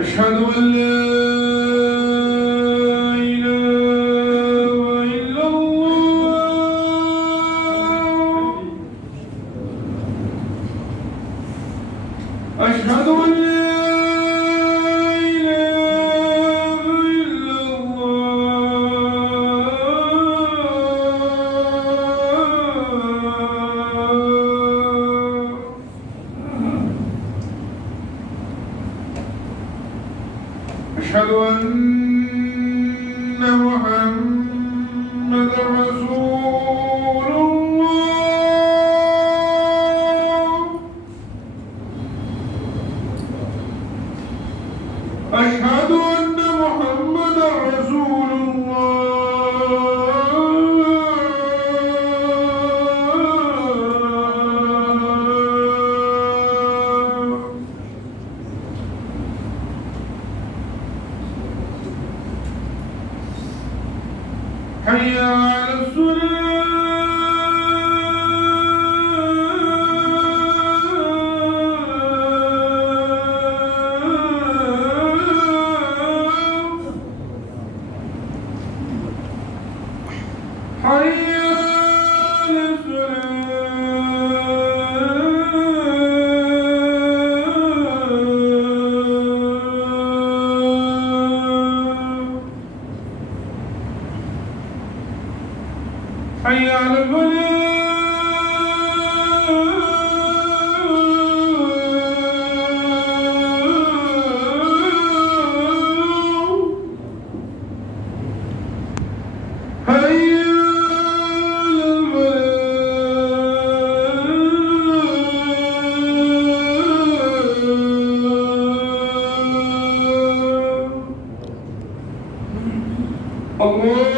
أشهد أن لا إله إلا الله. أشهد أن لا إله إلا الله. أشهد أن محمدًا رسول الله. أشهد أن محمدًا رسول الله. حي على الصلاة. حي على الصلاة. حي على الفلاح. حي على الفلاح. الله